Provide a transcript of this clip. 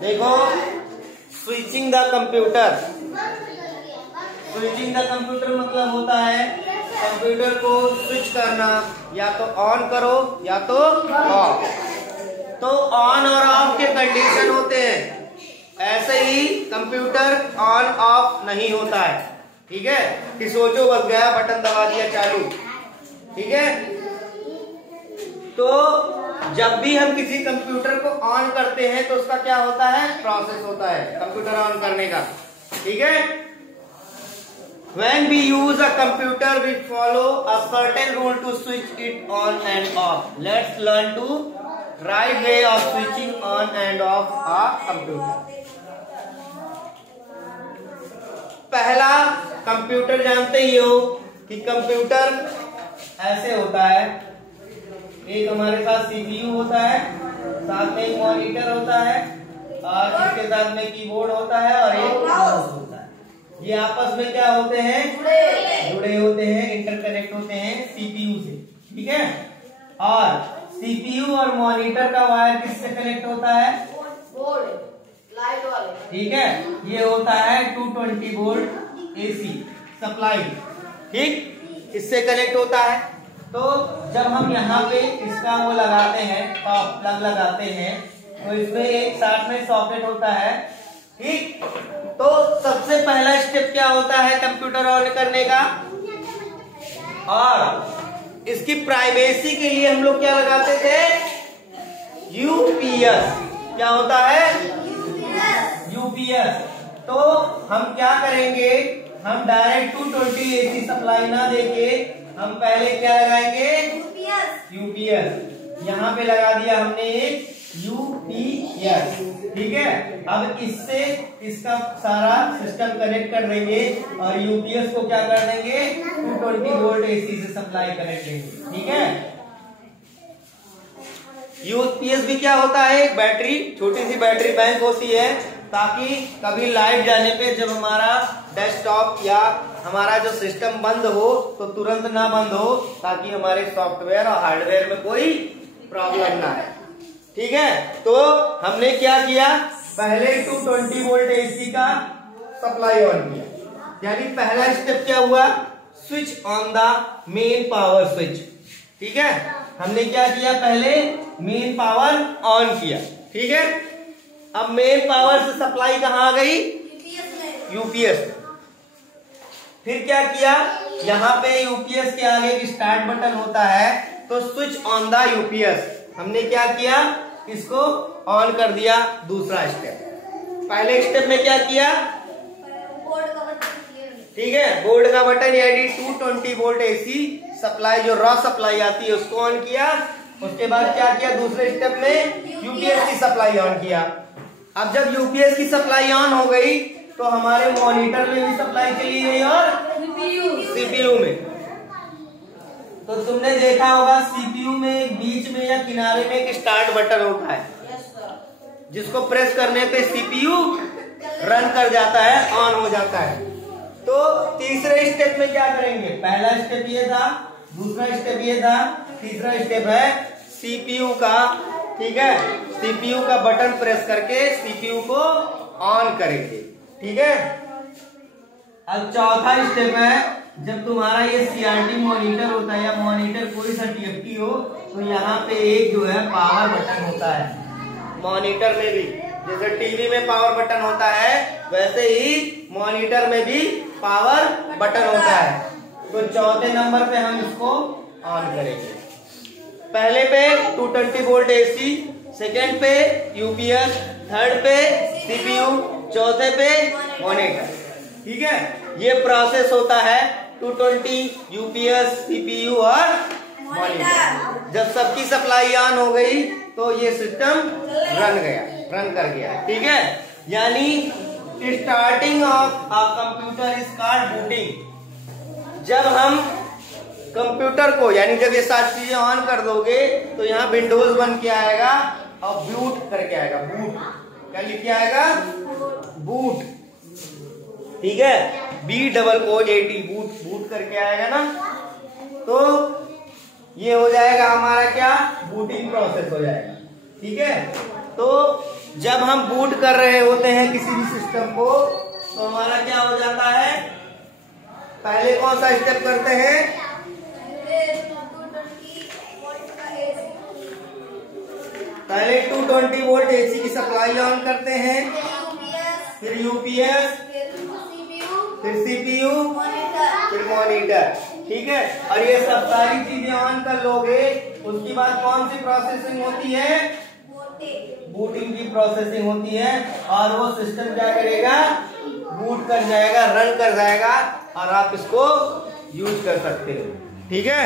देखो, switching the computer. Switching the computer मतलब होता है कंप्यूटर को स्विच करना, या तो ऑन करो या तो ऑफ। तो ऑन और ऑफ के कंडीशन होते हैं, ऐसे ही कंप्यूटर ऑन ऑफ नहीं होता है। ठीक है, कि सोचो बस गया, बटन दबा दिया, चालू। ठीक है, तो जब भी हम किसी कंप्यूटर को ऑन करते हैं तो उसका क्या होता है, प्रोसेस होता है कंप्यूटर ऑन करने का। ठीक है, when we use a computer we follow a certain rule to switch it on and off. Let's learn to right way of switching on and off a computer. पहला, computer जानते ही हो कि computer ऐसे होता है। एक हमारे साथ सीपीयू होता है, साथ में एक मॉनिटर होता है, और इसके साथ में कीबोर्ड होता है और एक माउस होता है। ये आपस में क्या होते हैं, जुड़े होते हैं, इंटरकनेक्ट होते हैं सीपीयू से। ठीक है, और सीपीयू और मॉनिटर का वायर किससे कनेक्ट होता है, लाइट वाले। ठीक है, ये होता है 220 वोल्ट एसी सप्लाई। ठीक, इससे कनेक्ट होता है। तो जब हम यहाँ पे इसका वो लगाते हैं, टॉप प्लग लगाते हैं, तो इसमें एक साथ में सॉकेट होता है। ठीक, तो सबसे पहला स्टेप क्या होता है कंप्यूटर ऑन करने का, और इसकी प्राइवेसी के लिए हम लोग क्या लगाते थे, यूपीएस। क्या होता है, यूपीएस। तो हम क्या करेंगे, हम डायरेक्ट 220 एसी सप्लाई ना देके हम पहले क्या लगाएंगे, यूपीएस। यहाँ पे लगा दिया हमने एक यूपीएस। ठीक है, अब इससे इसका सारा सिस्टम कनेक्ट कर देंगे और यूपीएस को क्या कर देंगे, 220 वोल्ट एसी से सप्लाई कनेक्ट देंगे। ठीक है, यूपीएस भी क्या होता है, एक बैटरी, छोटी सी बैटरी बैंक होती है, ताकि कभी लाइट जाने पे जब हमारा डेस्कटॉप या हमारा जो सिस्टम बंद हो तो तुरंत ना बंद हो, ताकि हमारे सॉफ्टवेयर और हार्डवेयर में कोई प्रॉब्लम ना है। ठीक है, तो हमने क्या किया, पहले 220 वोल्ट एसी का सप्लाई ऑन किया, यानी पहला स्टेप क्या हुआ, switch on the main power switch. ठीक है, हमने क्या किया, पहले मेन पावर ऑन किया। ठीक है, अब मेन पावर से सप्लाई कहाँ आ गई, यूपीएस। फिर क्या किया, यहाँ पे यूपीएस के आगे एक स्टार्ट बटन होता है, तो स्विच ऑन द यूपीएस। हमने क्या किया, इसको ऑन कर दिया। दूसरा स्टेप, पहले स्टेप में क्या किया, ठीक है, बोर्ड का बटन यानी 220 वोल्ट एसी सप्लाई, जो रॉ सप्लाई आती है उसको ऑन किया। उसके बाद क्या किया, दूसरे स्टेप में यूपीएस की सप्लाई ऑन किया। अब जब यूपीएस की सप्लाई ऑन हो गई तो हमारे मॉनिटर में भी सप्लाई चली गई और सीपीयू में। तो तुमने देखा होगा सीपीयू में बीच में या किनारे में एक स्टार्ट बटन होता है, जिसको प्रेस करने पे सीपीयू रन कर जाता है, ऑन हो जाता है। तो तीसरे स्टेप में क्या करेंगे, पहला स्टेप ये था, दूसरा स्टेप ये था, तीसरा स्टेप है सीपीयू का। ठीक है, सीपीयू का बटन प्रेस करके सीपीयू को ऑन करेंगे। ठीक है, अब चौथा स्टेप है, जब तुम्हारा ये सीआरटी मॉनिटर होता है या मॉनिटर कोई सा टीएफटी हो, तो यहाँ पे एक जो है पावर बटन होता है मॉनिटर में भी। जैसे टीवी में पावर बटन होता है, वैसे ही मॉनिटर में भी पावर बटन होता है। तो चौथे नंबर पे हम इसको ऑन करेंगे। पहले पे 220 वोल्ट एसी, सेकेंड पे यूपीएस, थर्ड पे सीपीयू, चौथे पे मॉनिटर। ठीक है, ये प्रोसेस होता है 220, यूपीएस, सीपीयू और मॉनिटर। जब सबकी सप्लाई ऑन हो गई तो ये सिस्टम रन कर गया। ठीक है, यानी starting of a computer is called booting. जब हम कंप्यूटर को, यानी जब ये सारी चीजें ऑन कर दोगे तो यहाँ विंडोज बन के आएगा और बूट करके आएगा। बूट क्या लिख के आएगा, बूट। ठीक है, BOOT, बूट बूट करके आएगा ना। तो ये हो जाएगा हमारा क्या, बूटिंग प्रोसेस हो जाएगा। ठीक है, तो जब हम बूट कर रहे होते हैं किसी भी सिस्टम को तो हमारा क्या हो जाता है, पहले कौन सा स्टेप करते हैं, पहले 220 वोल्ट एसी की सप्लाई ऑन करते हैं, फिर यूपीएस, फिर सीपीयू, फिर मॉनिटर। ठीक है, और ये सब सारी चीजें ऑन कर लोगे, उसके बाद कौन सी प्रोसेसिंग होती है, बूटिंग की प्रोसेसिंग होती है, और वो सिस्टम क्या करेगा, बूट कर जाएगा, रन कर जाएगा, और आप इसको यूज कर सकते हो। ठीक है।